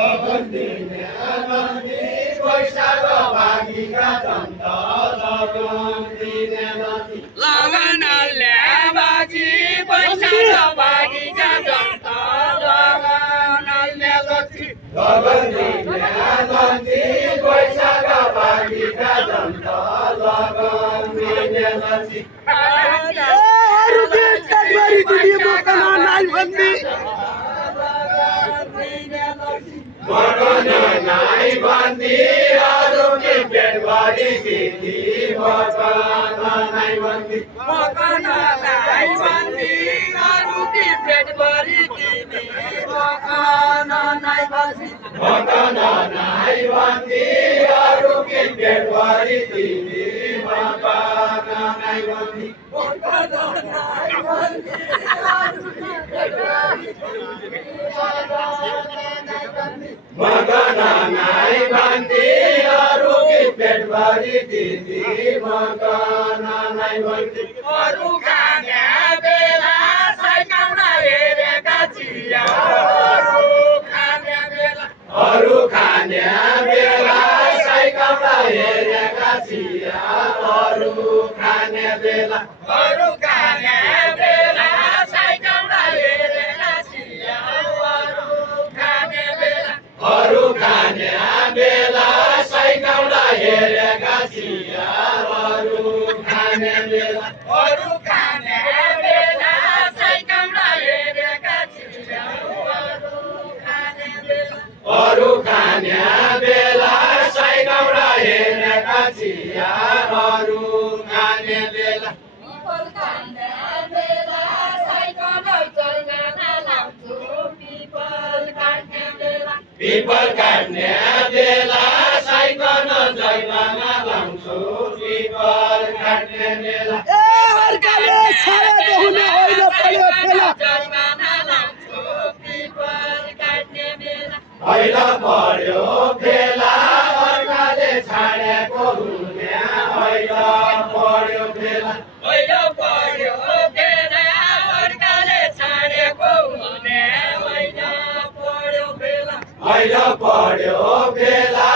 लगन्दिने नदी वैशाख भागीका चन्द लगन्दिने नदी लगनले बाजी वैशाख भागीका चन्द लगनले लक्ष्मी लगन्दिने नदी वैशाख भागीका चन्द लगन्दिने नदी मकन नाई बन्दी अरू के पेटभरि दिदी मकन नाई बन्दी मकन नाई बन्दी अरू की पेटभरि दिने मकन नाई बन्दी मकन नाई बन्दी अरू के पेटभरि दिदी मकन नाई बन्दी मकन नाई बन्दी अरू की पेटभरि मकन नाई बन्दी अरू के पेटभरि दिदी मकन नाई बन्दी अरू खाने बेला साइकाउना हेरेका चिया अरू खाने बेला साइकाउना हेरेका चिया अरू खाने बेला अरू खाने बेला साइकाउना हेरेका चिया अरू खाने बेला साइकाउना हेरेका चिया अरू खाने बेला अरू खाने बेला साइकाउना हेरेका चिया अरू खाने बेला साइकाउना हेरेका चिया अरू खाने बेला पिपल काट्ने बेला साइकल जैगाना लाउँछु पिपल काट्ने बेला पिपल काट्ने बेला साइकल जैगाना लाउँछु पिपल काट्ने बेला जैगाना लाउँछु पिपल काट्ने बेला हैला पर्यो फेला अर्काले छाडेको हुने हैला पर्यो फेला पहिलो पढ्यो बेला अर्काले छाडेको हुने होइन पढ्यो बेला हैला पर्यो फेला